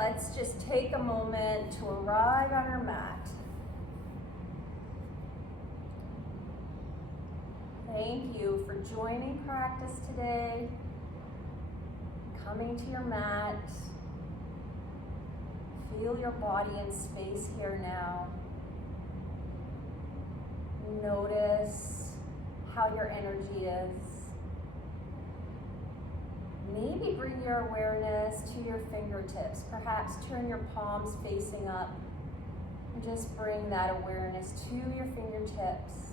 let's just take a moment to arrive on our mat. Thank you for joining practice today, coming to your mat. Feel your body in space here now. Notice how your energy is. Maybe bring your awareness to your fingertips. Perhaps turn your palms facing up and just bring that awareness to your fingertips.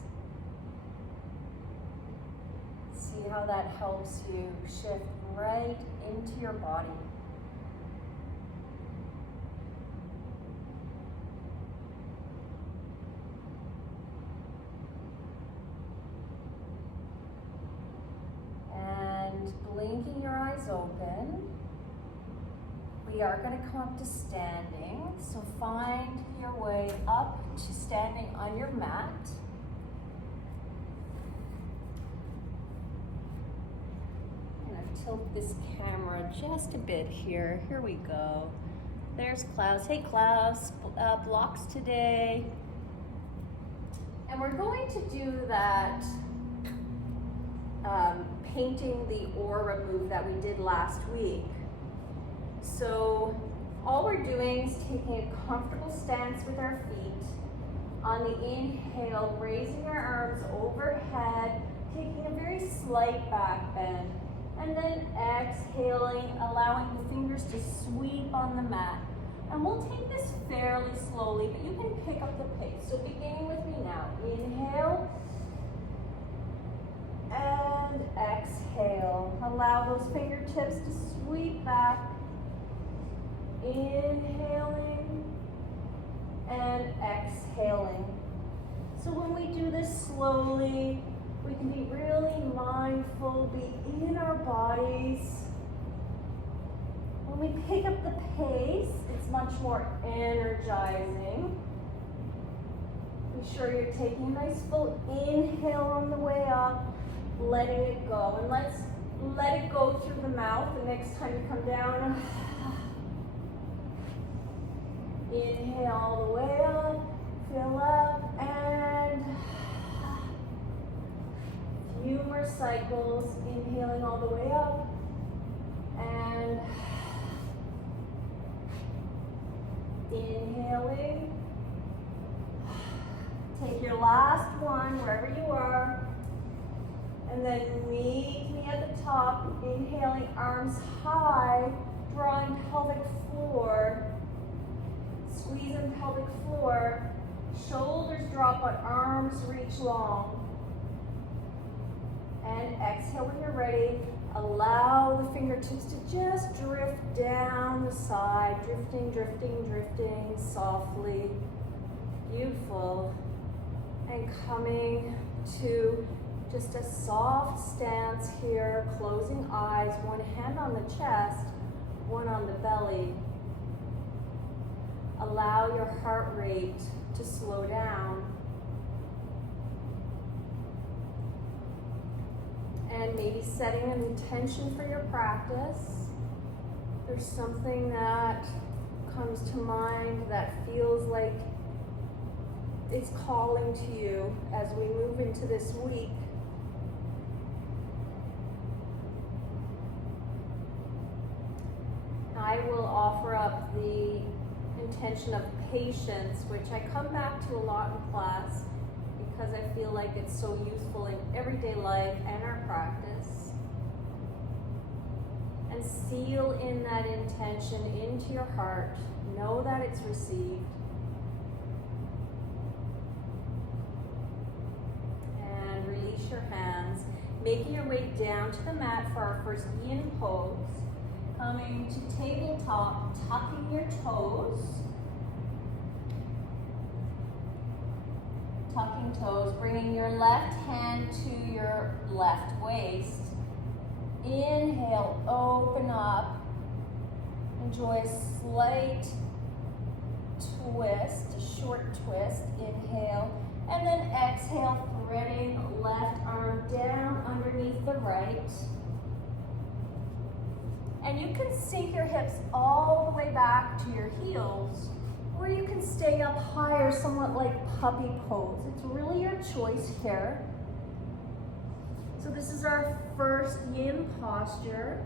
See how that helps you shift right into your body. Blinking your eyes open, we are going to come up to standing. So find your way up to standing on your mat. I'm going to tilt this camera just a bit here. Here we go. There's Klaus. Hey Klaus, blocks today. And we're going to do that painting the aura move that we did last week. So all we're doing is taking a comfortable stance with our feet. On the inhale, raising our arms overhead, taking a very slight back bend, and then exhaling, allowing the fingers to sweep on the mat. And we'll take this fairly slowly, but you can pick up the pace. So beginning with me now. Inhale. And exhale. Allow those fingertips to sweep back. Inhaling and exhaling. So when we do this slowly, we can be really mindful, be in our bodies. When we pick up the pace, it's much more energizing. Be sure you're taking a nice full inhale on the way up. Letting it go, and let's let it go through the mouth the next time you come down. Inhale all the way up, fill up, and a few more cycles. Inhaling all the way up, and inhaling. Take your last one wherever you are. And then meet me at the top, inhaling, arms high, drawing pelvic floor, squeezing pelvic floor, shoulders drop but arms reach long. And exhale when you're ready. Allow the fingertips to just drift down the side, drifting, drifting, drifting softly. Beautiful. And coming to just a soft stance here, closing eyes, one hand on the chest, one on the belly. Allow your heart rate to slow down. And maybe setting an intention for your practice. There's something that comes to mind that feels like it's calling to you as we move into this week. I will offer up the intention of patience, which I come back to a lot in class because I feel like it's so useful in everyday life and our practice. And seal in that intention into your heart. Know that it's received. And release your hands, making your way down to the mat for our first yin pose. Coming to tabletop, tucking your toes. Tucking toes, bringing your left hand to your left waist. Inhale, open up. Enjoy a slight twist, a short twist. Inhale, and then exhale, threading left arm down underneath the right. And you can sink your hips all the way back to your heels, or you can stay up higher, somewhat like puppy pose. It's really your choice here. So this is our first yin posture.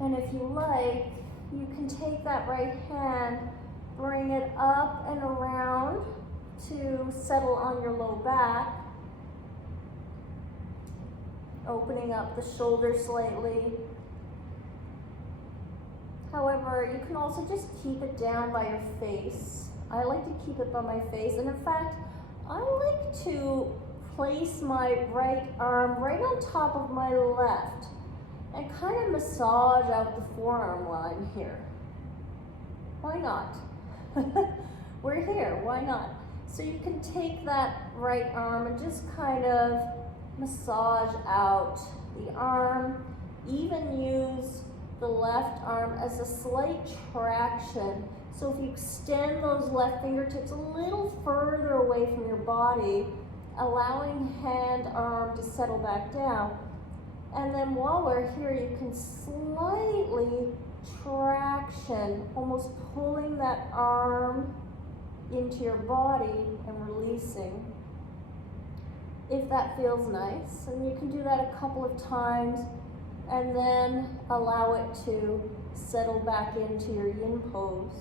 And if you like, you can take that right hand, bring it up and around to settle on your low back, opening up the shoulders slightly. However, you can also just keep it down by your face. I like to keep it by my face, and in fact, I like to place my right arm right on top of my left and kind of massage out the forearm line here. Why not? We're here, why not? So you can take that right arm and just kind of massage out the arm. Even use the left arm as a slight traction. So if you extend those left fingertips a little further away from your body, allowing hand, arm to settle back down. And then while we're here, you can slightly traction, almost pulling that arm into your body and releasing, if that feels nice. And you can do that a couple of times and then allow it to settle back into your yin pose.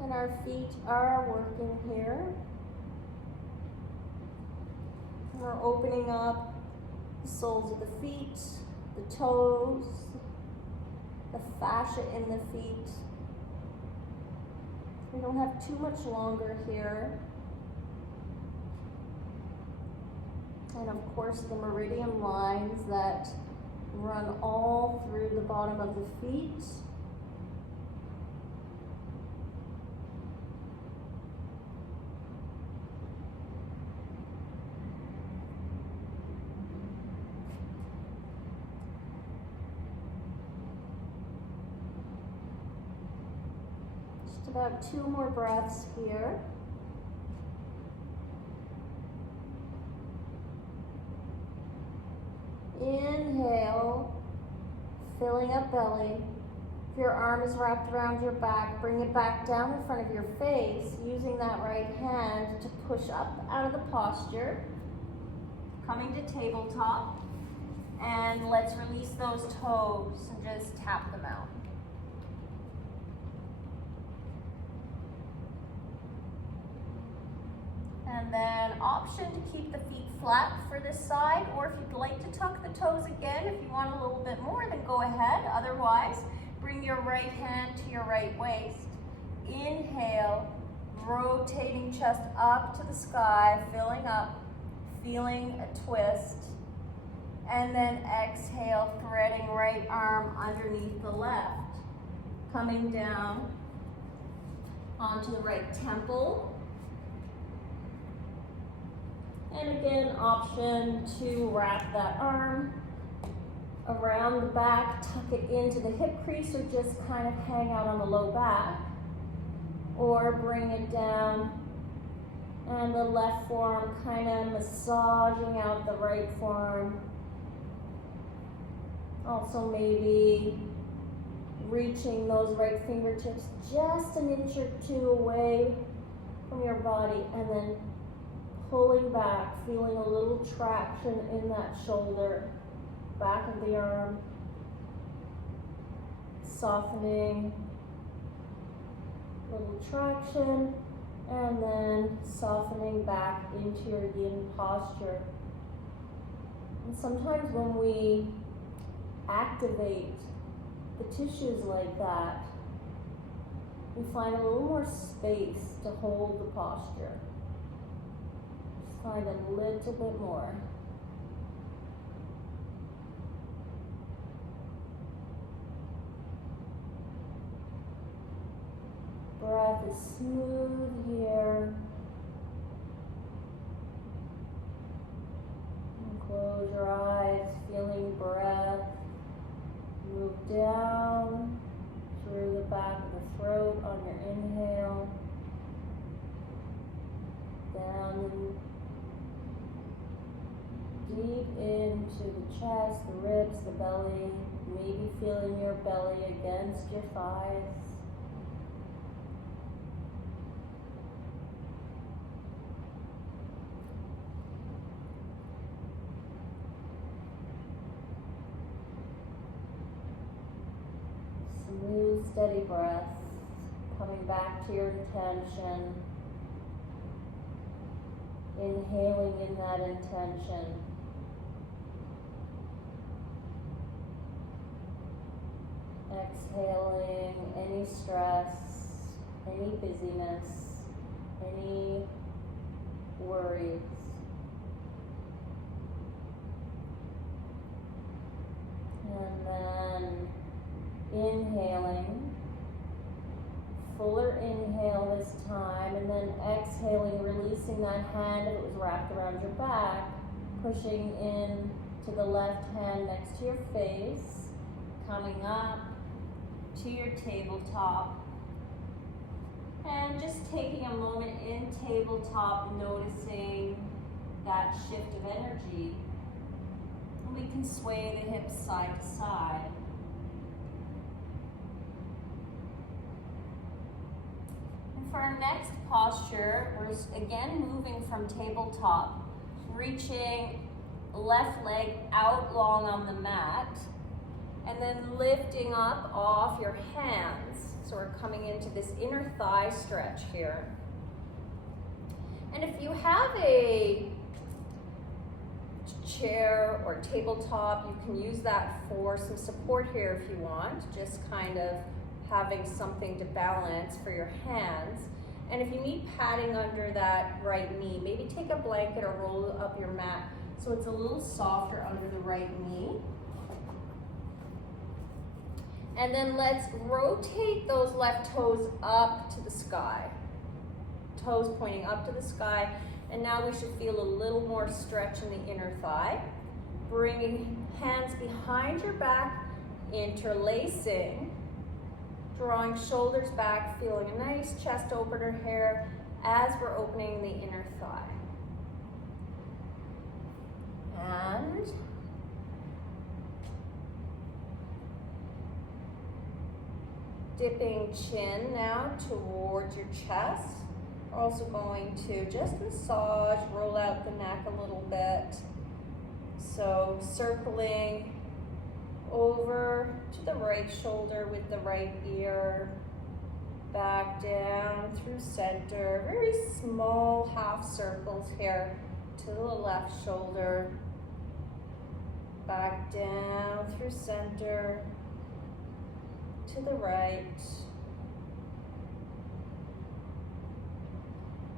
And our feet are working here. We're opening up the soles of the feet, the toes, the fascia in the feet. We don't have too much longer here. And of course the meridian lines that run all through the bottom of the feet. About 2 more breaths here. Inhale, filling up belly. If your arm is wrapped around your back, bring it back down in front of your face, using that right hand to push up out of the posture. Coming to tabletop. And let's release those toes and just tap them out. And then option to keep the feet flat for this side, or if you'd like to tuck the toes again, if you want a little bit more, then go ahead. Otherwise, bring your right hand to your right waist. Inhale, rotating chest up to the sky, filling up, feeling a twist. And then exhale, threading right arm underneath the left. Coming down onto the right temple. And again, option to wrap that arm around the back, tuck it into the hip crease, or just kind of hang out on the low back. Or bring it down and the left forearm kind of massaging out the right forearm. Also maybe reaching those right fingertips just an inch or 2 away from your body, and then pulling back, feeling a little traction in that shoulder, back of the arm, softening, little traction, and then softening back into your yin posture. And sometimes when we activate the tissues like that, we find a little more space to hold the posture. Find a little bit more. Breath is smooth here. And close your eyes, feeling breath move down through the back of the throat on your inhale. Down deep into the chest, the ribs, the belly. Maybe feeling your belly against your thighs. Smooth, steady breath, coming back to your intention. Inhaling in that intention. Exhaling any stress, any busyness, any worries. And then inhaling, fuller inhale this time, and then exhaling, releasing that hand if it was wrapped around your back, pushing in to the left hand next to your face, coming up to your tabletop, and just taking a moment in tabletop, noticing that shift of energy. And we can sway the hips side to side. And for our next posture, we're again moving from tabletop, reaching left leg out long on the mat, and then lifting up off your hands. So we're coming into this inner thigh stretch here. And if you have a chair or tabletop, you can use that for some support here if you want, just kind of having something to balance for your hands. And if you need padding under that right knee, maybe take a blanket or roll up your mat so it's a little softer under the right knee. And then let's rotate those left toes up to the sky. Toes pointing up to the sky. And now we should feel a little more stretch in the inner thigh. Bringing hands behind your back, interlacing. Drawing shoulders back, feeling a nice chest opener here as we're opening the inner thigh. And dipping chin now towards your chest. We're also going to just massage, roll out the neck a little bit. So circling over to the right shoulder with the right ear, back down through center, very small half circles here to the left shoulder, back down through center, to the right.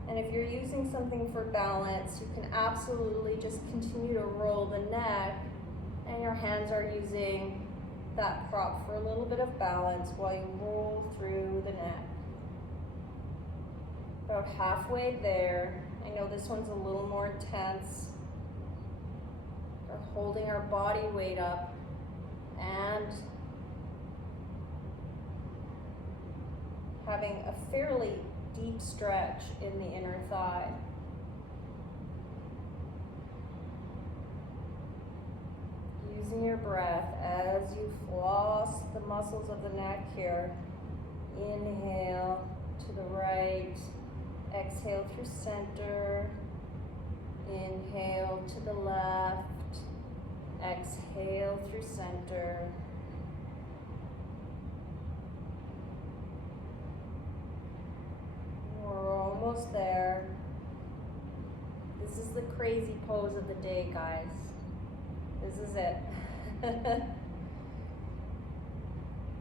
And if you're using something for balance, you can absolutely just continue to roll the neck, and your hands are using that prop for a little bit of balance while you roll through the neck. About halfway there. I know this one's a little more intense. We're holding our body weight up and having a fairly deep stretch in the inner thigh. Using your breath as you floss the muscles of the neck here. Inhale to the right, exhale through center, inhale to the left, exhale through center. We're almost there. This is the crazy pose of the day, guys. This is it.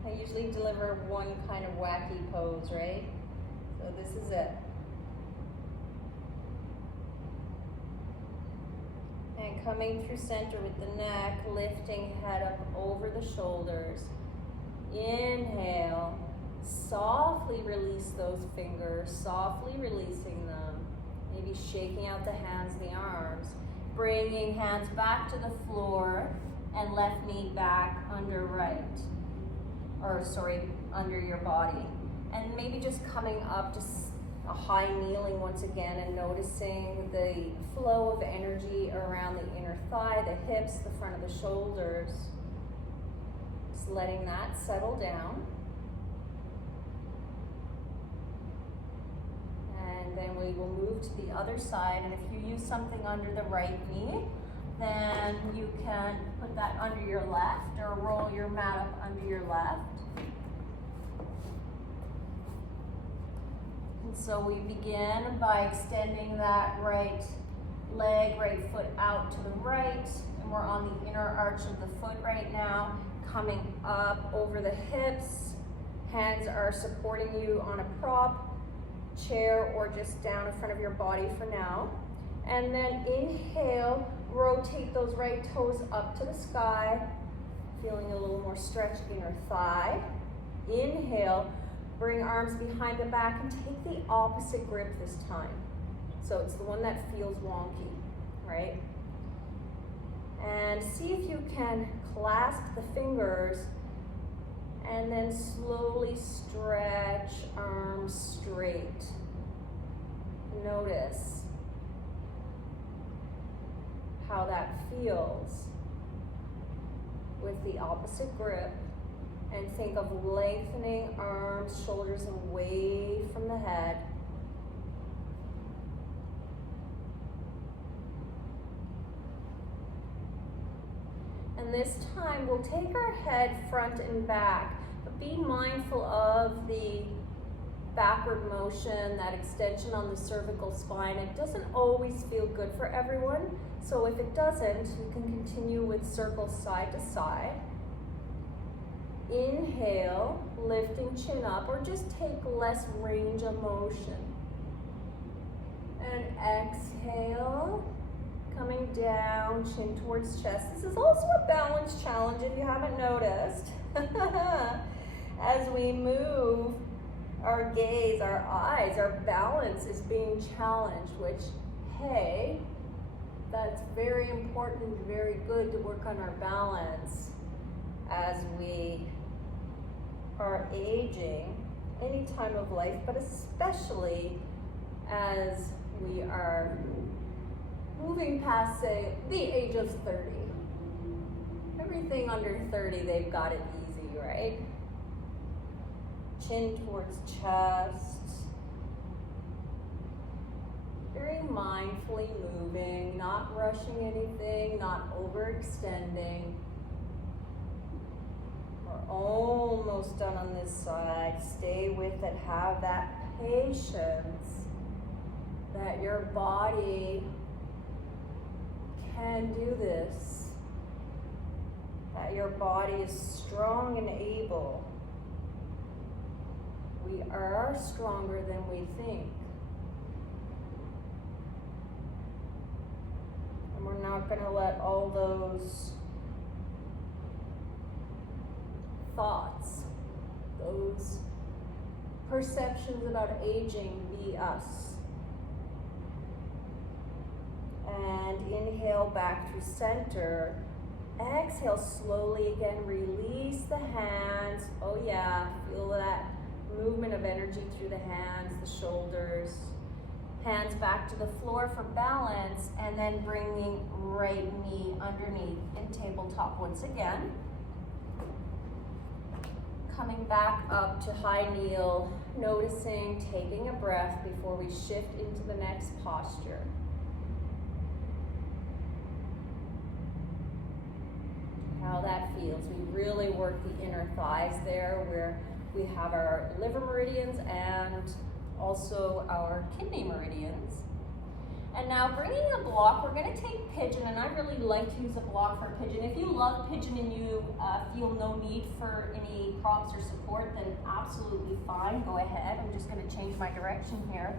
I usually deliver one kind of wacky pose, right? So this is it. And coming through center with the neck, lifting head up over the shoulders. Inhale. Softly release those fingers, softly releasing them. Maybe shaking out the hands and the arms. Bringing hands back to the floor and left knee back under right. under your body. And maybe just coming up to a high kneeling once again and noticing the flow of energy around the inner thigh, the hips, the front of the shoulders. Just letting that settle down. And then we will move to the other side, and if you use something under the right knee, then you can put that under your left or roll your mat up under your left. And so we begin by extending that right leg, right foot out to the right, and we're on the inner arch of the foot right now, coming up over the hips. Hands are supporting you on a prop, chair, or just down in front of your body for now. And then inhale, rotate those right toes up to the sky, feeling a little more stretched inner thigh. Inhale, bring arms behind the back and take the opposite grip this time. So it's the one that feels wonky, right? And see if you can clasp the fingers and then slowly stretch arms straight. Notice how that feels with the opposite grip, and think of lengthening arms, shoulders away from the head. And this time we'll take our head front and back, but be mindful of the backward motion, that extension on the cervical spine. It doesn't always feel good for everyone, so if it doesn't, you can continue with circles side to side. Inhale, lifting chin up, or just take less range of motion. And exhale, coming down, chin towards chest. This is also a balance challenge if you haven't noticed. As we move our gaze, our eyes, our balance is being challenged, which, hey, that's very important, very good to work on our balance as we are aging, any time of life, but especially as we are moving past, say, the age of 30. Everything under 30, they've got it easy, right? Chin towards chest. Very mindfully moving, not rushing anything, not overextending. We're almost done on this side. Stay with it. Have that patience that your body can do this. That your body is strong and able. We are stronger than we think. And we're not going to let all those thoughts, those perceptions about aging be us. And inhale back to center. Exhale slowly again, release the hands. Oh yeah, feel that movement of energy through the hands, the shoulders. Hands back to the floor for balance, and then bringing right knee underneath in tabletop once again. Coming back up to high kneel, noticing, taking a breath before we shift into the next posture. How that feels. We really work the inner thighs there, where we have our liver meridians and also our kidney meridians. And now bringing a block, we're going to take pigeon, and I really like to use a block for pigeon. If you love pigeon and you feel no need for any props or support, then absolutely fine, go ahead. I'm just going to change my direction here.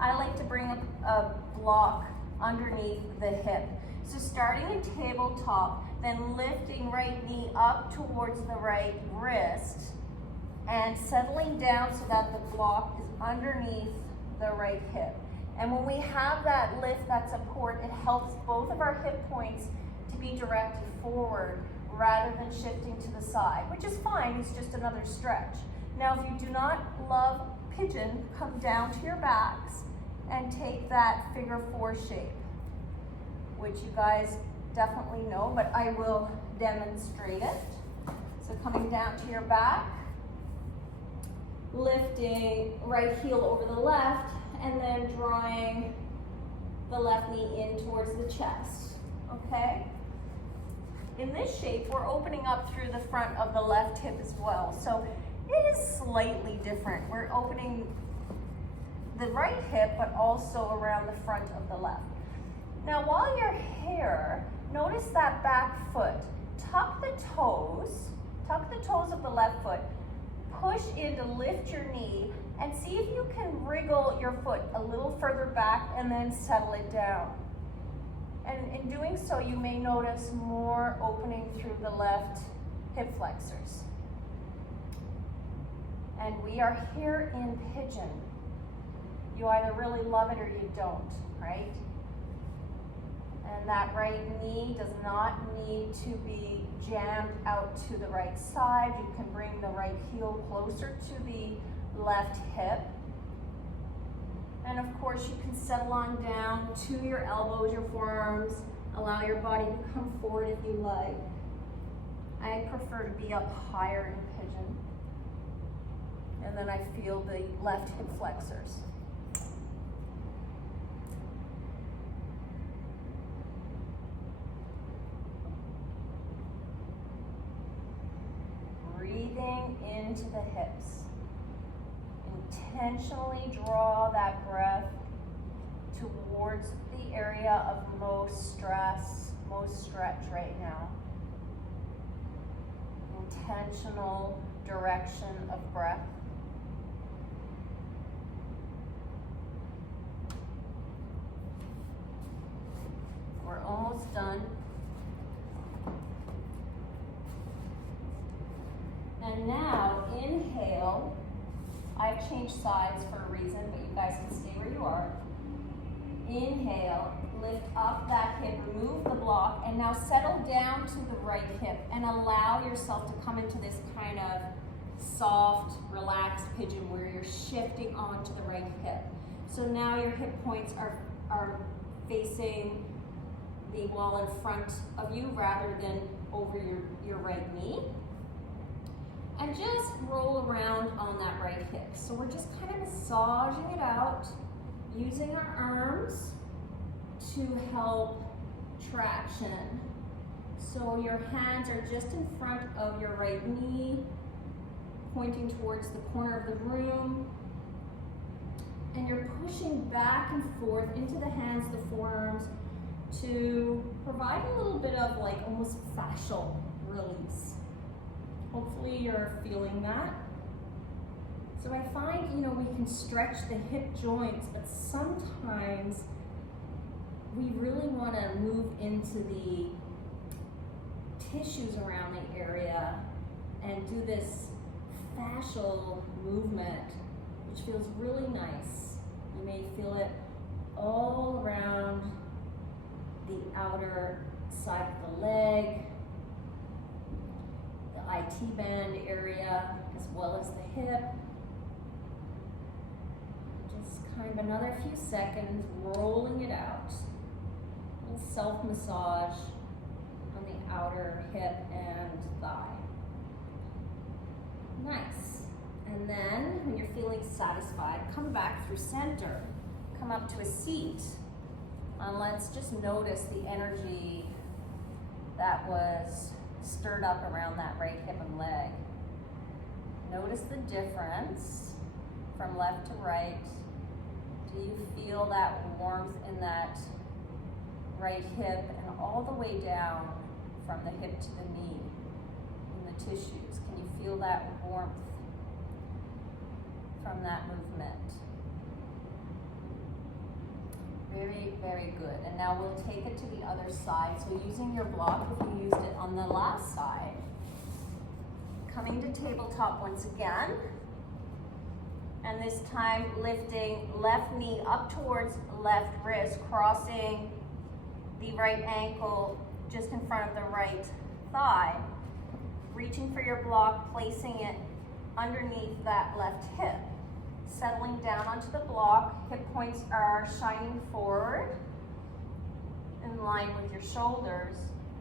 I like to bring a block underneath the hip. So starting in tabletop, then lifting right knee up towards the right wrist, and settling down so that the block is underneath the right hip. And when we have that lift, that support, it helps both of our hip points to be directed forward rather than shifting to the side, which is fine, it's just another stretch. Now, if you do not love pigeon, come down to your backs and take that figure 4 shape, which you guys definitely know, but I will demonstrate it. So coming down to your back, lifting right heel over the left, and then drawing the left knee in towards the chest, okay? In this shape, we're opening up through the front of the left hip as well. So it is slightly different. We're opening the right hip, but also around the front of the left. Now, while you're here, notice that back foot. Tuck the toes of the left foot. Push in to lift your knee and see if you can wriggle your foot a little further back and then settle it down. And in doing so, you may notice more opening through the left hip flexors. And we are here in pigeon. You either really love it or you don't, right? And that right knee does not need to be jammed out to the right side. You can bring the right heel closer to the left hip. And of course, you can settle on down to your elbows, your forearms. Allow your body to come forward if you like. I prefer to be up higher in pigeon. And then I feel the left hip flexors. Breathing into the hips. Intentionally draw that breath towards the area of most stress, most stretch right now. Intentional direction of breath. We're almost done. And now, inhale. I've changed sides for a reason, but you guys can stay where you are. Inhale, lift up that hip, remove the block, and now settle down to the right hip and allow yourself to come into this kind of soft, relaxed pigeon where you're shifting onto the right hip. So now your hip points are facing the wall in front of you rather than over your right knee. And just roll around on that right hip. So we're just kind of massaging it out, using our arms to help traction. So your hands are just in front of your right knee, pointing towards the corner of the room. And you're pushing back and forth into the hands, the forearms, to provide a little bit of like almost fascial release. Hopefully you're feeling that. So I find, we can stretch the hip joints, but sometimes we really want to move into the tissues around the area and do this fascial movement, which feels really nice. You may feel it all around the outer side of the leg, the IT band area, as well as the hip. Just kind of another few seconds, rolling it out. A little self-massage on the outer hip and thigh. Nice. And then, when you're feeling satisfied, come back through center. Come up to a seat. And let's just notice the energy that was stirred up around that right hip and leg. Notice the difference from left to right. Do you feel that warmth in that right hip and all the way down from the hip to the knee in the tissues? Can you feel that warmth from that movement? Very, very good. And now we'll take it to the other side. So using your block, if you used it on the last side, coming to tabletop once again, and this time lifting left knee up towards left wrist, crossing the right ankle just in front of the right thigh, reaching for your block, placing it underneath that left hip. Settling down onto the block, hip points are shining forward in line with your shoulders.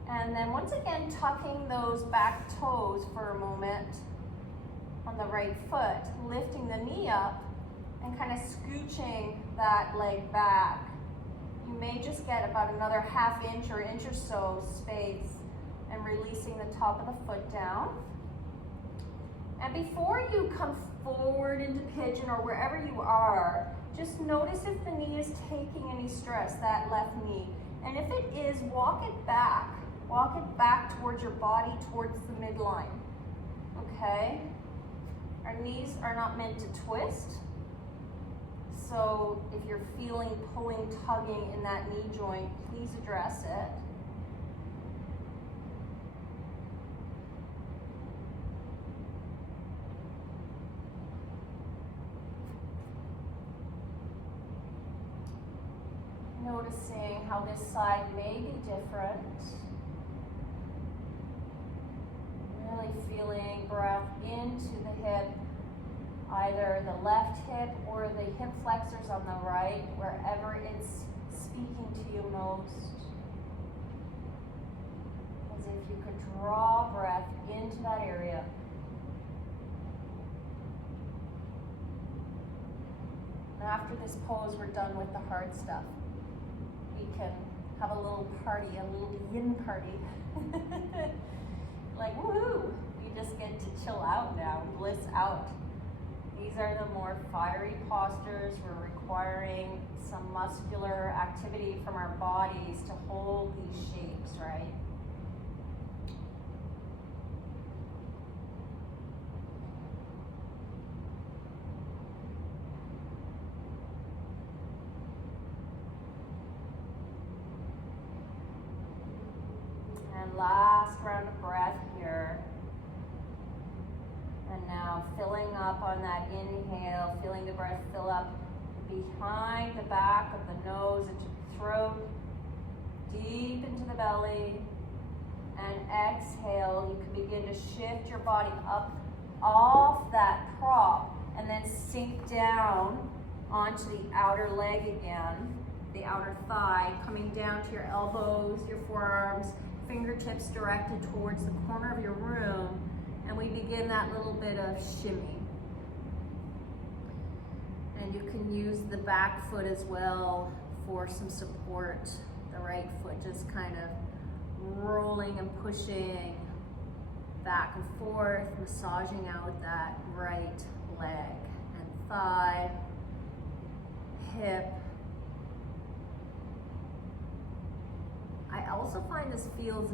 And then once again, tucking those back toes for a moment on the right foot, lifting the knee up and kind of scooching that leg back. You may just get about another ½ inch or inch or so space, and releasing the top of the foot down. And before you come forward into pigeon or wherever you are, just notice if the knee is taking any stress, that left knee. And if it is, walk it back towards your body, towards the midline, okay? Our knees are not meant to twist. So if you're feeling pulling, tugging in that knee joint, please address it. Noticing how this side may be different. Really feeling breath into the hip, either the left hip or the hip flexors on the right, wherever it's speaking to you most. As if you could draw breath into that area. And after this pose, we're done with the hard stuff. We can have a little party, a little yin party. Like, woohoo! We just get to chill out now, bliss out. These are the more fiery postures. We're requiring some muscular activity from our bodies to hold these shapes, right? And last round of breath here. And now filling up on that inhale, feeling the breath fill up behind the back of the nose into the throat, deep into the belly. And exhale, you can begin to shift your body up off that prop and then sink down onto the outer leg again, the outer thigh, coming down to your elbows, your forearms, fingertips directed towards the corner of your room, and we begin that little bit of shimmy. And you can use the back foot as well for some support. The right foot just kind of rolling and pushing back and forth, massaging out that right leg and thigh, hip. I also find this feels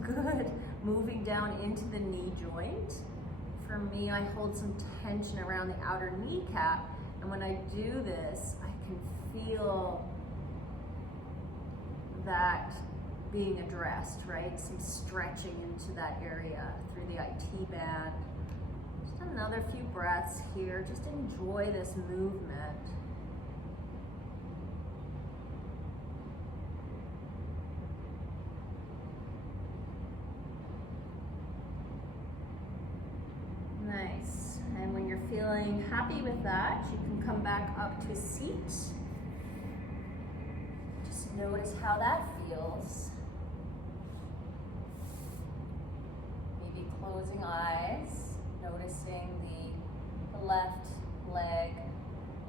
good moving down into the knee joint. For me, I hold some tension around the outer kneecap, and when I do this, I can feel that being addressed, right? Some stretching into that area through the IT band. Just another few breaths here. Just enjoy this movement. Nice. And when you're feeling happy with that, you can come back up to a seat. Just notice how that feels. Maybe closing eyes, noticing the left leg,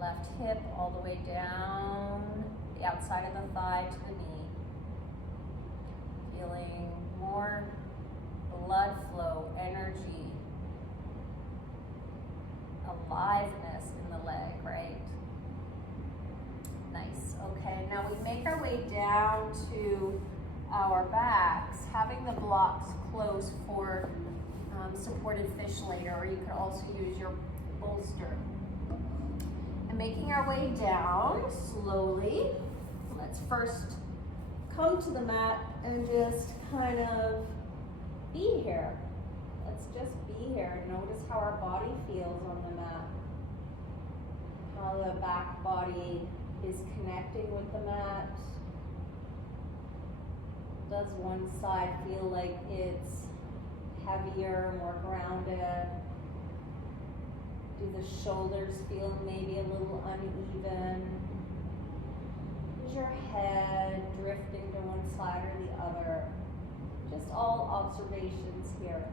left hip all the way down the outside of the thigh to the knee. Feeling more blood flow, energy, aliveness in the leg, right? Nice. Okay, now we make our way down to our backs, having the blocks close for supported fish later, or you could also use your bolster. And making our way down slowly. Let's first come to the mat and just kind of be here. Let's just be here and notice how our body feels on the mat. How the back body is connecting with the mat. Does one side feel like it's heavier, more grounded? Do the shoulders feel maybe a little uneven? Is your head drifting to one side or the other? Just all observations here.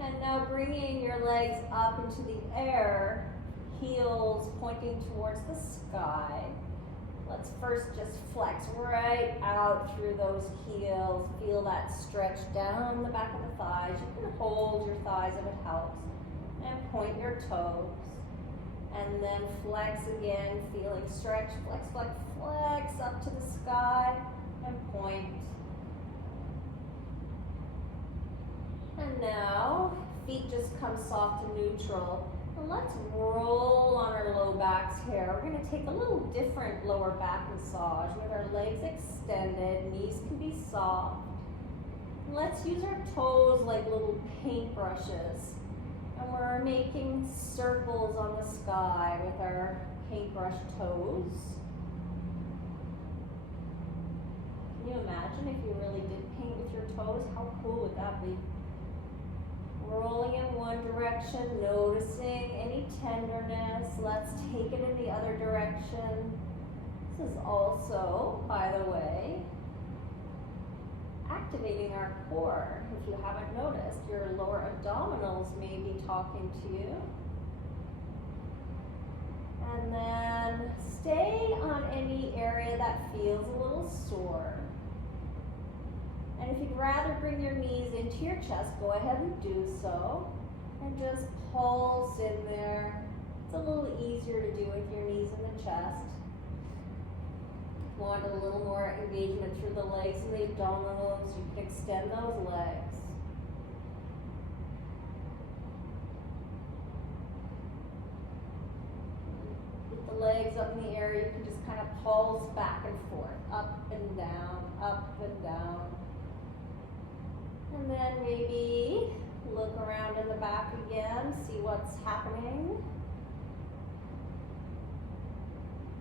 And now bringing your legs up into the air, heels pointing towards the sky. Let's first just flex right out through those heels. Feel that stretch down the back of the thighs. You can hold your thighs if it helps. And point your toes. And then flex again, feeling stretch, flex, flex, flex up to the sky and point. And now, feet just come soft and neutral. And let's roll on our low backs here. We're going to take a little different lower back massage with our legs extended, knees can be soft. And let's use our toes like little paintbrushes. And we're making circles on the sky with our paintbrush toes. Can you imagine if you really did paint with your toes? How cool would that be? Rolling in one direction, noticing any tenderness. Let's take it in the other direction. This is also, by the way, activating our core. If you haven't noticed, your lower abdominals may be talking to you. And then stay on any area that feels a little sore. And if you'd rather bring your knees into your chest, go ahead and do so. And just pulse in there. It's a little easier to do with your knees in the chest. Want a little more engagement through the legs and the abdominals, you can extend those legs. With the legs up in the air, you can just kind of pulse back and forth, up and down, up and down. And then maybe look around in the back again, see what's happening.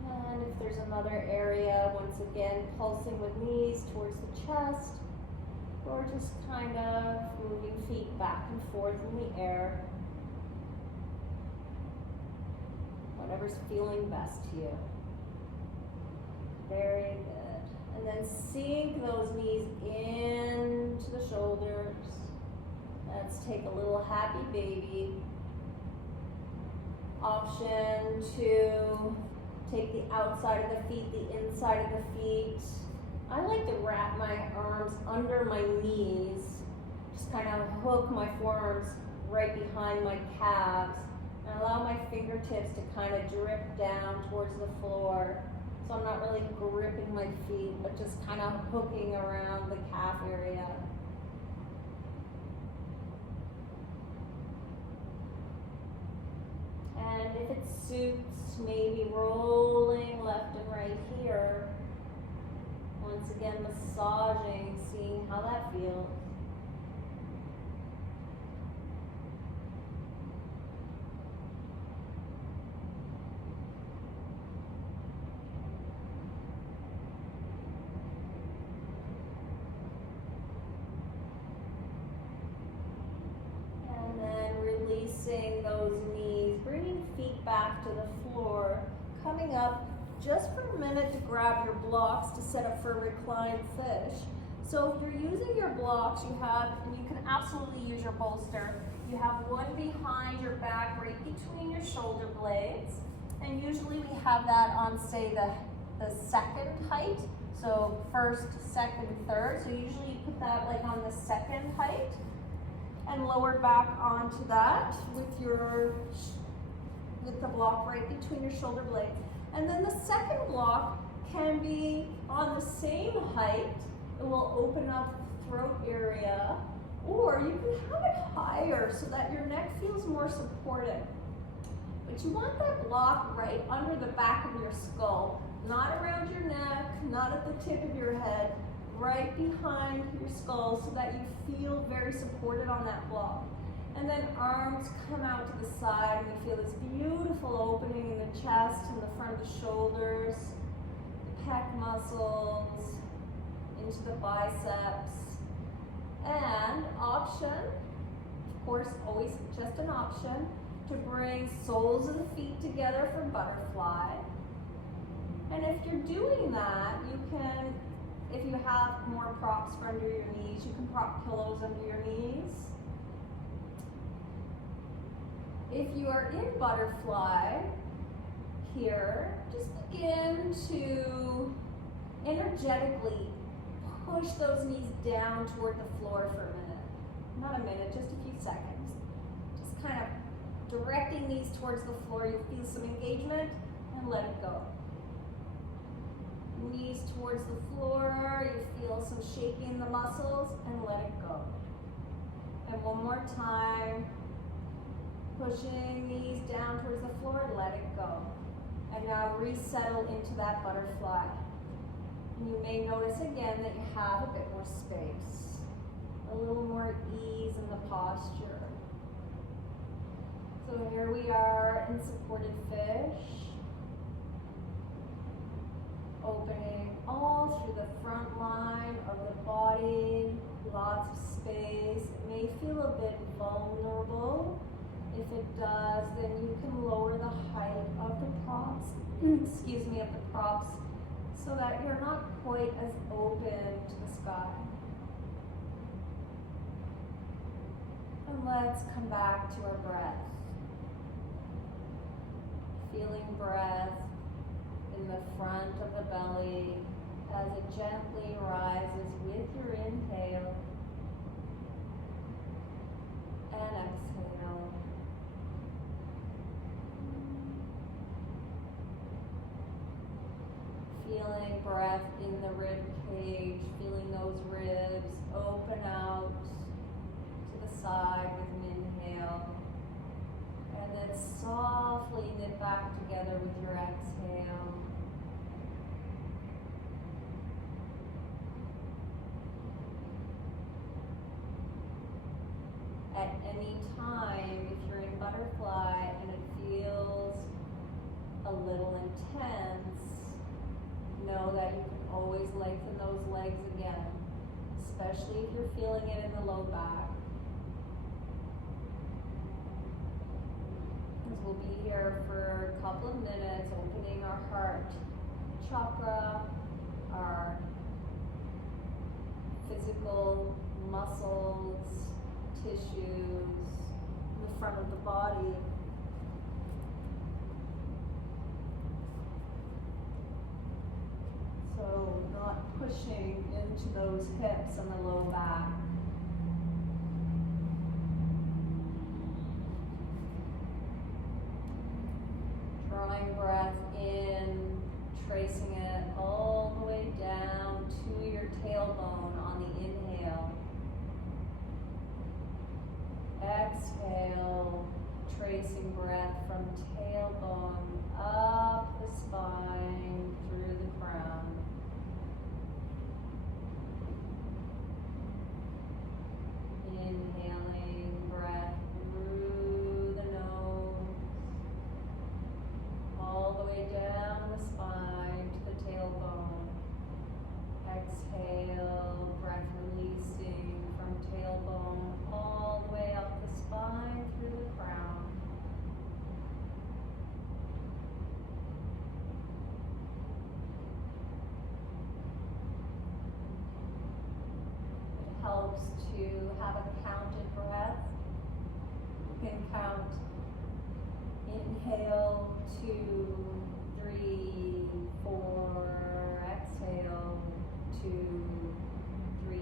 And if there's another area, once again, pulsing with knees towards the chest, or just kind of moving feet back and forth in the air. Whatever's feeling best to you. Very good. And then sink those knees into the shoulders. Let's take a little happy baby. Option to take the outside of the feet, the inside of the feet. I like to wrap my arms under my knees. Just kind of hook my forearms right behind my calves and allow my fingertips to kind of drip down towards the floor. So I'm not really gripping my feet, but just kind of hooking around the calf area. And if it suits, maybe rolling left and right here. Once again, massaging, seeing how that feels. Releasing those knees, bringing feet back to the floor, coming up just for a minute to grab your blocks to set up for reclined fish. So if you're using your blocks, you have, and you can absolutely use your bolster, you have one behind your back right between your shoulder blades, and usually we have that on, say, the second height, so first, second, third, so usually you put that like on the second height, and lower back onto that with the block right between your shoulder blades. And then the second block can be on the same height. It will open up the throat area, or you can have it higher so that your neck feels more supported. But you want that block right under the back of your skull, not around your neck, not at the tip of your head, right behind your skull so that you feel very supported on that block. And then arms come out to the side, and we feel this beautiful opening in the chest and the front of the shoulders, the pec muscles, into the biceps. And option, of course, always just an option, to bring soles of the feet together for butterfly. And if you're doing that, you can, if you have more props for under your knees, you can prop pillows under your knees. If you are in butterfly here, just begin to energetically push those knees down toward the floor for a minute. Not a minute, just a few seconds. Just kind of directing these towards the floor. You'll feel some engagement and let it go. Knees towards the floor, you feel some shaking in the muscles and let it go. And one more time, pushing knees down towards the floor, let it go. And now resettle into that butterfly. And you may notice again that you have a bit more space, a little more ease in the posture. So here we are in supported fish. Opening all through the front line of the body, lots of space. It may feel a bit vulnerable. If it does, then you can lower the height of the props, of the props, so that you're not quite as open to the sky. And let's come back to our breath. Feeling breath in the front of the belly as it gently rises with your inhale and exhale. Feeling breath in the rib cage, feeling those ribs open out to the side with an inhale. And then softly knit back together with your exhale. At any time, if you're in butterfly and it feels a little intense, know that you can always lengthen those legs again, especially if you're feeling it in the low back. We'll be here for a couple of minutes, opening our heart chakra, our physical muscles, tissues, the front of the body. So not pushing into those hips and the low back. Drawing breath in, tracing it all the way down to your tailbone on the inhale. Exhale, tracing breath from tailbone up the spine through the crown. Inhaling breath through the nose, all the way down the spine to the tailbone. Exhale, breath releasing from tailbone all the way up the spine through the crown. It helps to have a counted breath. You can count inhale 2, 3, 4, exhale 2, 3,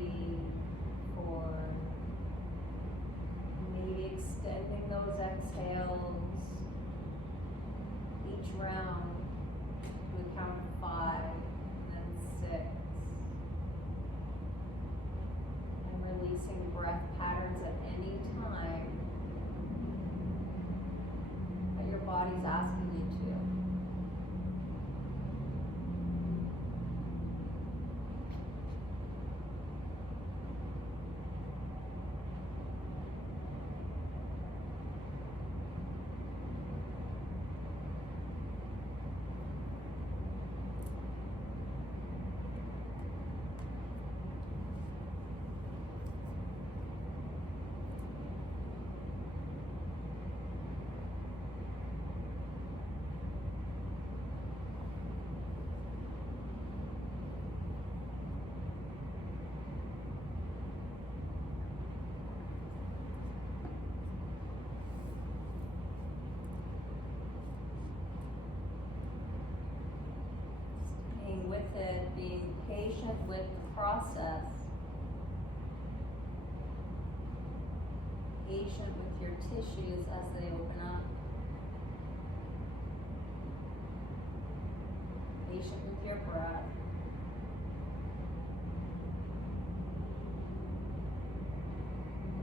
4. Maybe extending those exhales each round to a count of 5, then 6. And releasing breath patterns at any time that your body's asking you to. with the process. Patient with your tissues as they open up. Patient with your breath.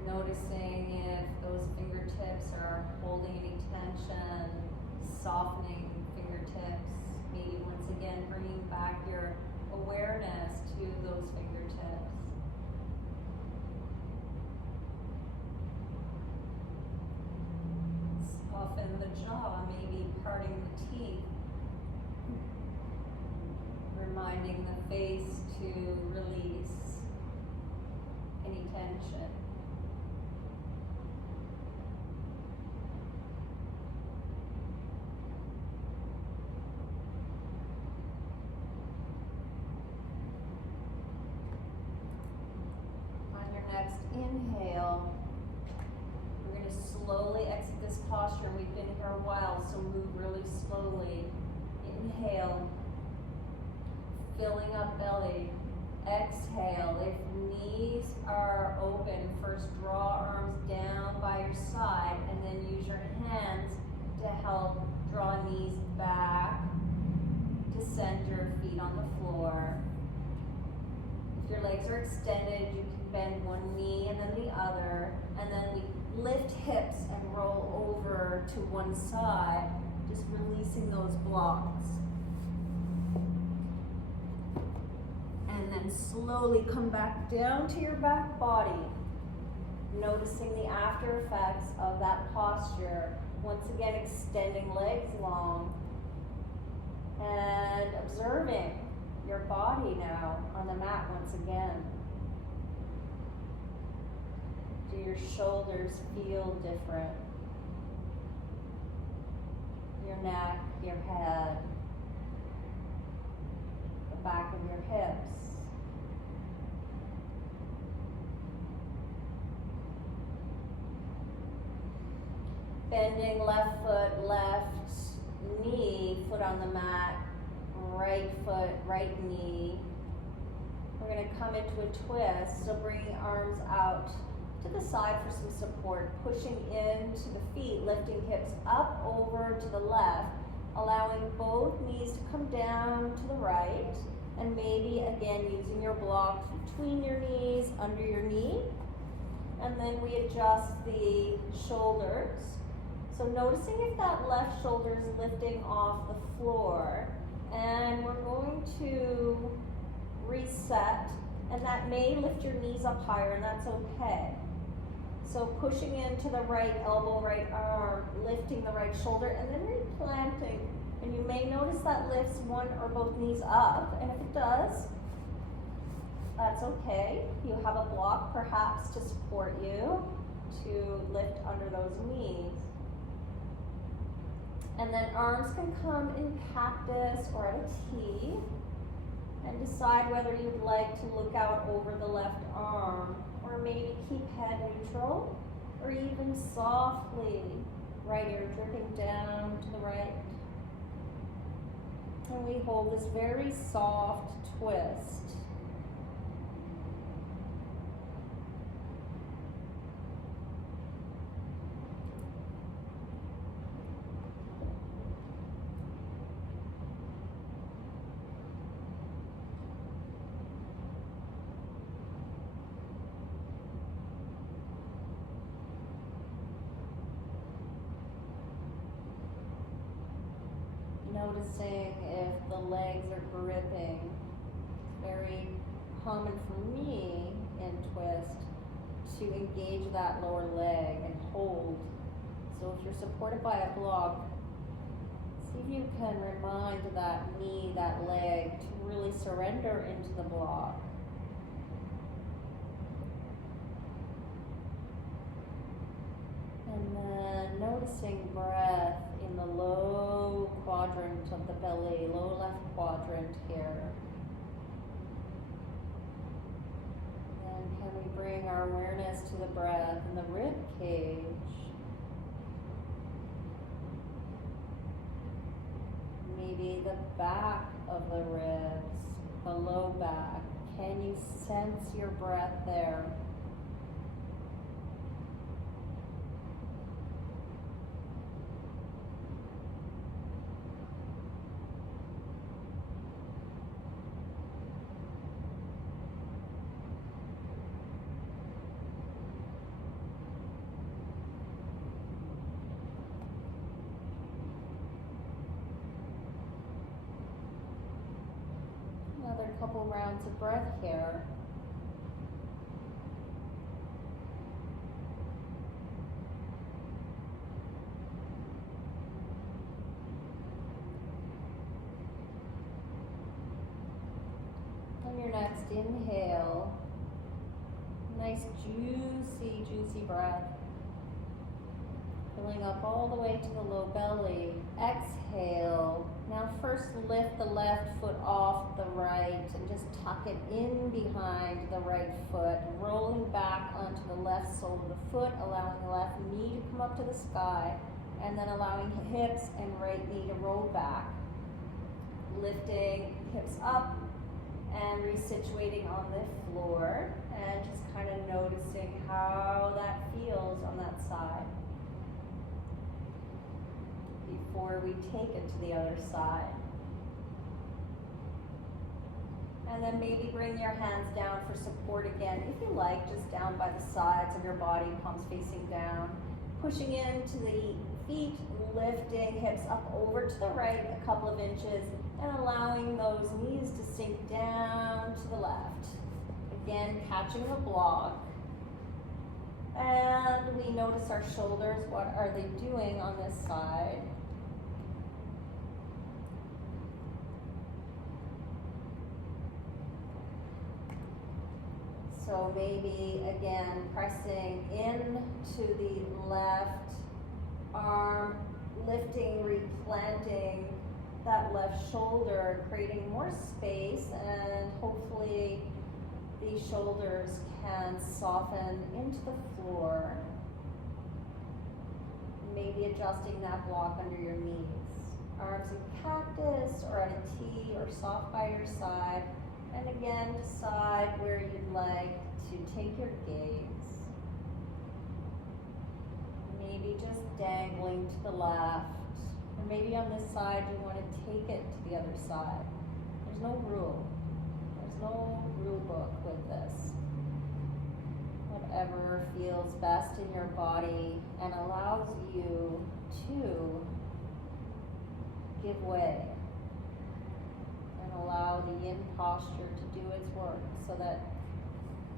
Noticing if those fingertips are holding any tension, softening fingertips. Maybe once again bringing back your awareness to those fingertips. Soften the jaw, maybe parting the teeth. Reminding the face to release any tension. On your next inhale, we're going to slowly exit this posture. We've been here a while, so move really slowly. Inhale. Filling up belly. Exhale. If knees are open, first draw arms down by your side and then use your hands to help draw knees back to center, feet on the floor. If your legs are extended, you can bend one knee and then the other, and then we lift hips and roll over to one side, just releasing those blocks. And then slowly come back down to your back body, noticing the after effects of that posture. Once again, extending legs long and observing your body now on the mat once again. Do your shoulders feel different? Your neck, your head, the back of your hips. Bending left foot, left knee, foot on the mat, right foot, right knee. We're going to come into a twist, so bringing arms out to the side for some support, pushing into the feet, lifting hips up over to the left, allowing both knees to come down to the right, and maybe again using your blocks between your knees, under your knee, and then we adjust the shoulders. So noticing if that left shoulder is lifting off the floor, and we're going to reset, and that may lift your knees up higher, and that's okay. So pushing into the right elbow, right arm, lifting the right shoulder, and then replanting. And you may notice that lifts one or both knees up, and if it does, that's okay. You have a block perhaps to support you to lift under those knees. And then arms can come in cactus or at a T, and decide whether you'd like to look out over the left arm, or maybe keep head neutral, or even softly, right ear dripping down to the right. And we hold this very soft twist. Noticing if the legs are gripping. It's very common for me in twist to engage that lower leg and hold. So if you're supported by a block, see if you can remind that knee, that leg, to really surrender into the block. And then noticing breath in the low quadrant of the belly, low left quadrant here. And can we bring our awareness to the breath in the rib cage? Maybe the back of the ribs, the low back. Can you sense your breath there? Another couple rounds of breath here. On your next inhale, nice juicy breath. Filling up all the way to the low belly. Exhale. Now first lift the left foot off the right and just tuck it in behind the right foot, rolling back onto the left sole of the foot, allowing the left knee to come up to the sky, and then allowing hips and right knee to roll back. Lifting hips up and resituating on the floor, and just kind of noticing how that feels on that side before we take it to the other side. And then maybe bring your hands down for support again, if you like, just down by the sides of your body, palms facing down. Pushing into the feet, lifting hips up over to the right a couple of inches, and allowing those knees to sink down to the left. Again, catching the block. And we notice our shoulders, what are they doing on this side? So maybe, again, pressing into the left arm, lifting, replanting that left shoulder, creating more space, and hopefully these shoulders can soften into the floor. Maybe adjusting that block under your knees. Arms in cactus or at a T or soft by your side. And again, decide where you'd like to take your gaze. Maybe just dangling to the left. Or maybe on this side you want to take it to the other side. There's no rule. There's no rule book with this. Whatever feels best in your body and allows you to give way. Allow the yin posture to do its work so that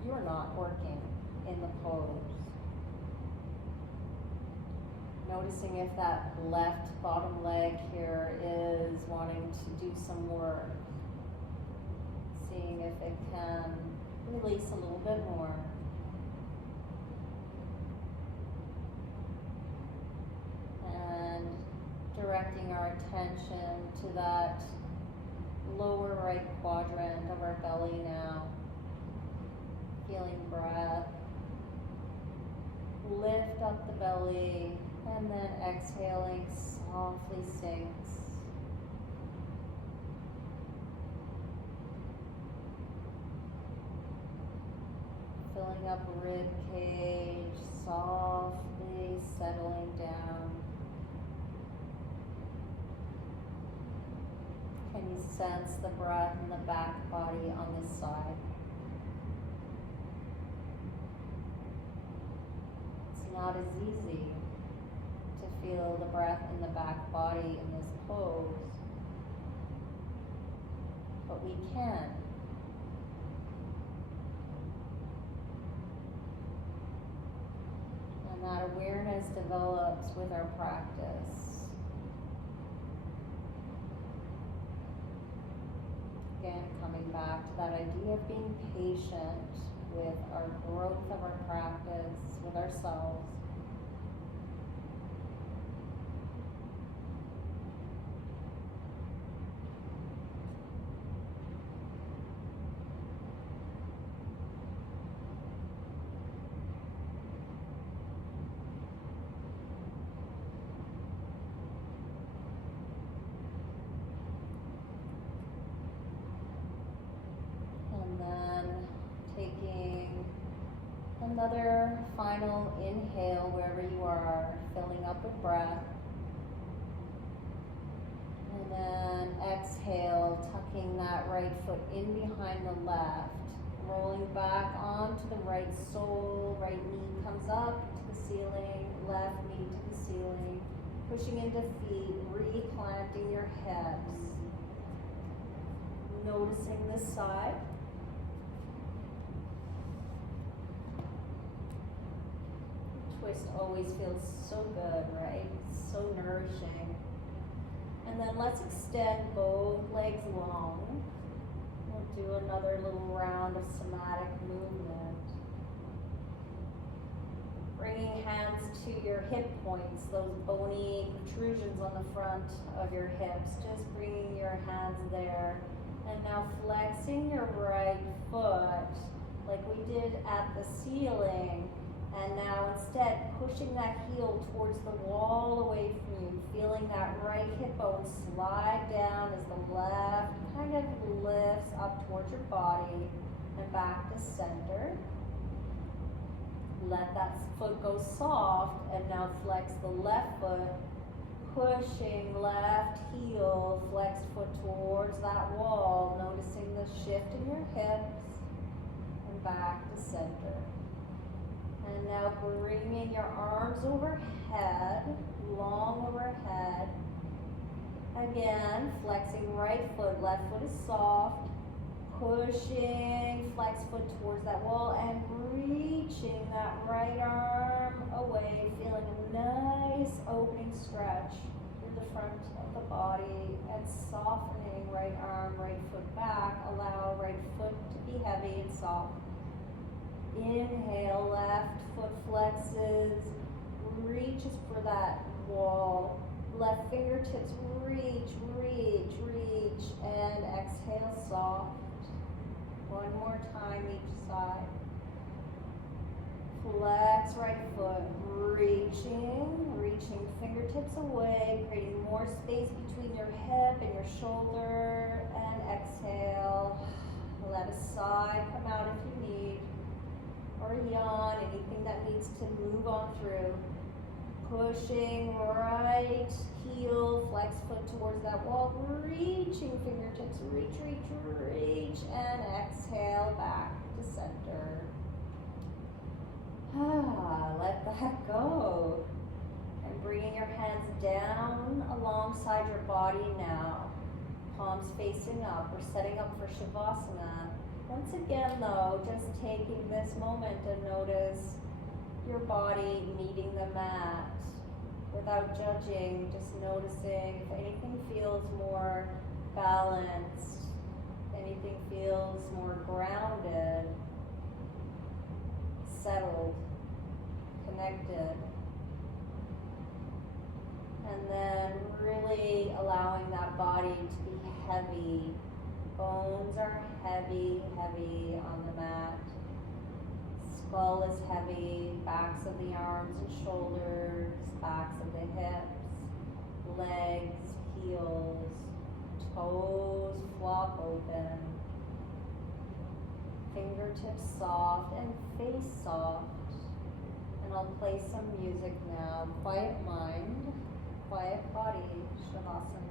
you're not working in the pose. Noticing if that left bottom leg here is wanting to do some work. Seeing if it can release a little bit more. And directing our attention to that lower right quadrant of our belly now. Feeling breath. Lift up the belly, and then exhaling softly sinks. Filling up rib cage, softly settling down. Can you sense the breath in the back body on this side? It's not as easy to feel the breath in the back body in this pose, but we can. And that awareness develops with our practice. Again, coming back to that idea of being patient with our growth of our practice, with ourselves. And then Another final inhale wherever you are, filling up with breath. And then exhale, tucking that right foot in behind the left. Rolling back onto the right sole, right knee comes up to the ceiling, left knee to the ceiling. Pushing into feet, replanting your hips. Noticing this side. Twist always feels so good, right? So nourishing. And then let's extend both legs long. We'll do another little round of somatic movement. Bringing hands to your hip points, those bony protrusions on the front of your hips. Just bringing your hands there. And now flexing your right foot like we did at the ceiling. And now instead pushing that heel towards the wall away from you. Feeling that right hip bone slide down as the left kind of lifts up towards your body and back to center. Let that foot go soft and now flex the left foot, pushing left heel, flexed foot towards that wall, noticing the shift in your hips and back to center. And now bringing your arms overhead, long overhead. Again, flexing right foot, left foot is soft. Pushing flex foot towards that wall and reaching that right arm away, feeling a nice opening stretch through the front of the body and softening right arm, right foot back. Allow right foot to be heavy and soft. Inhale, left foot flexes, reaches for that wall. Left fingertips reach, reach, reach, and exhale soft. One more time each side. Flex right foot, reaching fingertips away, creating more space between your hip and your shoulder, and exhale. Let a side come out if you need, or yawn, anything that needs to move on through. Pushing right heel, flex foot towards that wall, reaching fingertips, reach, reach, reach, and exhale back to center. Let that go. And bringing your hands down alongside your body now. Palms facing up. We're setting up for Shavasana. Once again though, just taking this moment to notice your body meeting the mat without judging, just noticing if anything feels more balanced, anything feels more grounded, settled, connected. And then really allowing that body to be heavy. Bones are heavy, heavy on the mat. Skull is heavy, backs of the arms and shoulders, backs of the hips, legs, heels, toes flop open, fingertips soft and face soft. And I'll play some music now. Quiet mind, quiet body, Shavasana.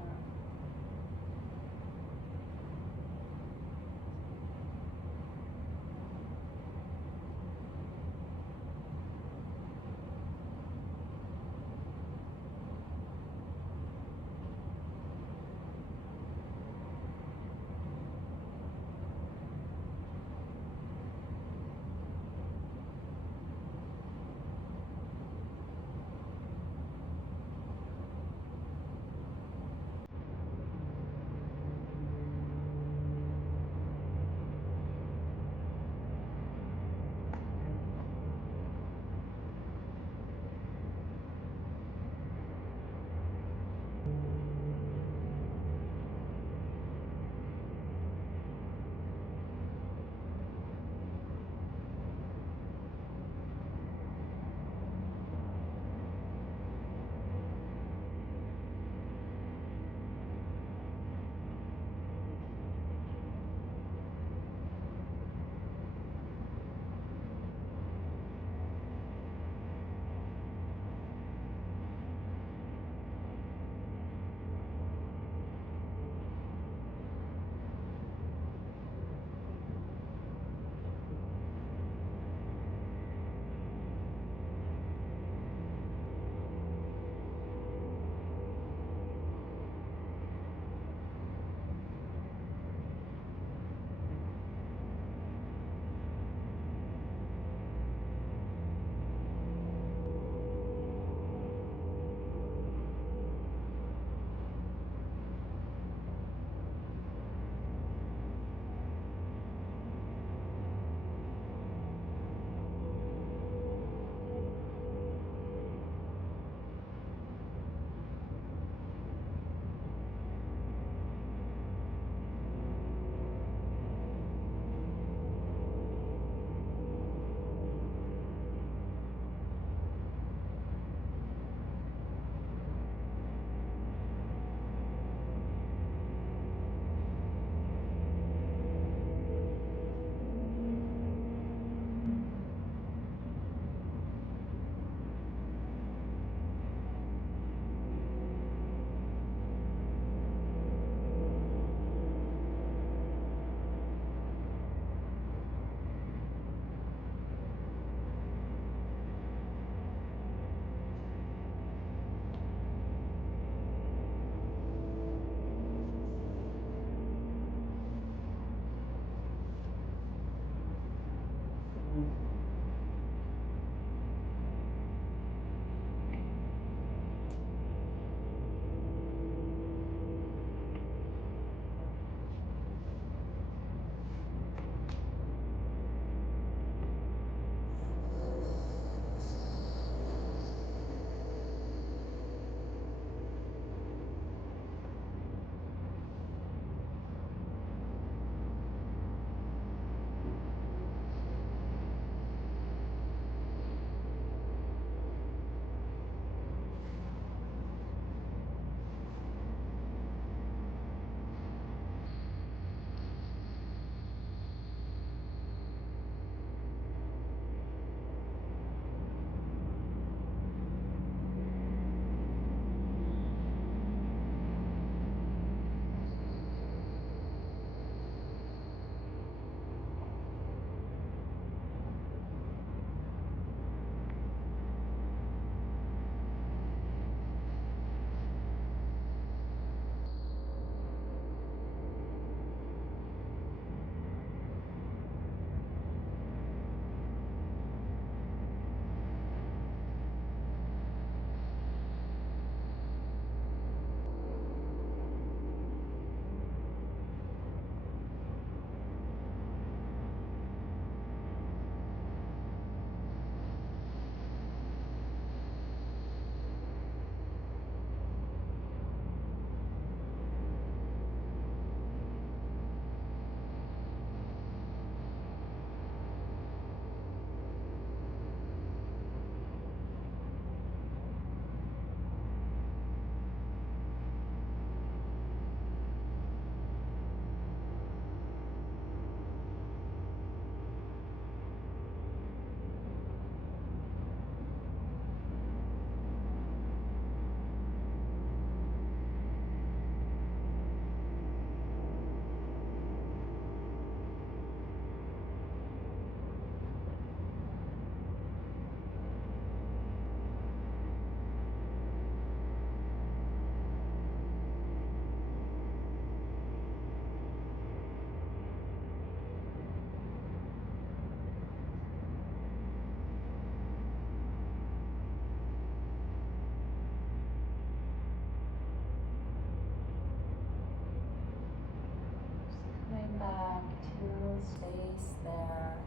release there.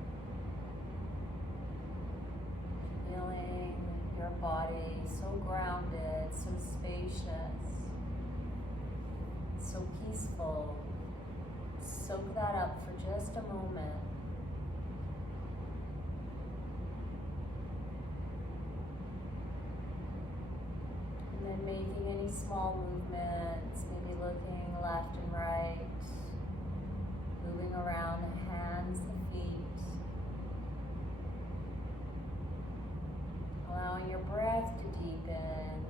Feeling your body so grounded, so spacious, so peaceful. Soak that up for just a moment. And then making any small movements, maybe looking left and right, moving around the hands, the feet. Allowing your breath to deepen.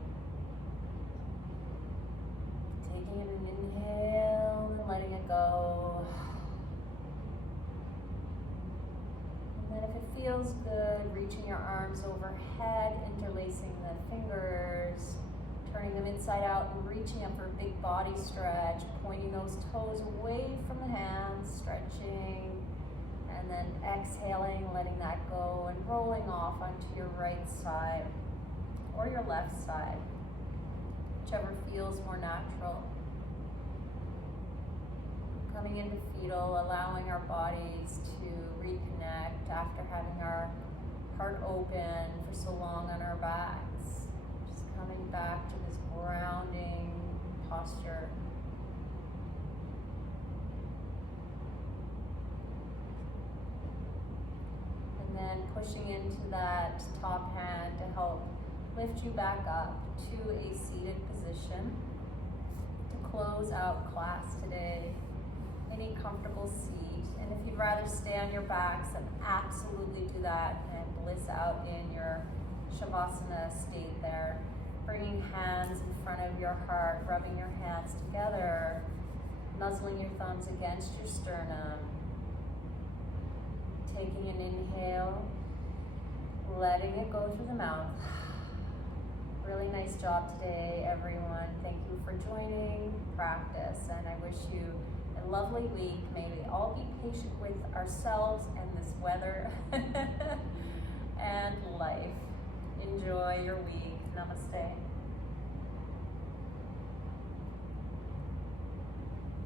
Taking an inhale and letting it go. And then if it feels good, reaching your arms overhead, interlacing the fingers, turning them inside out and reaching up for a big body stretch, pointing those toes away from the hands, stretching, and then exhaling, letting that go and rolling off onto your right side or your left side, whichever feels more natural. Coming into fetal, allowing our bodies to reconnect after having our heart open for so long on our backs. Just coming back to this grounding posture. And then pushing into that top hand to help lift you back up to a seated position. To close out class today, any comfortable seat. And if you'd rather stay on your backs, then absolutely do that and bliss out in your Shavasana state there. Bringing hands in front of your heart, rubbing your hands together, nuzzling your thumbs against your sternum. Taking an inhale, letting it go through the mouth. Really nice job today, everyone. Thank you for joining practice, and I wish you a lovely week. May we all be patient with ourselves and this weather and life. Enjoy your week. Namaste.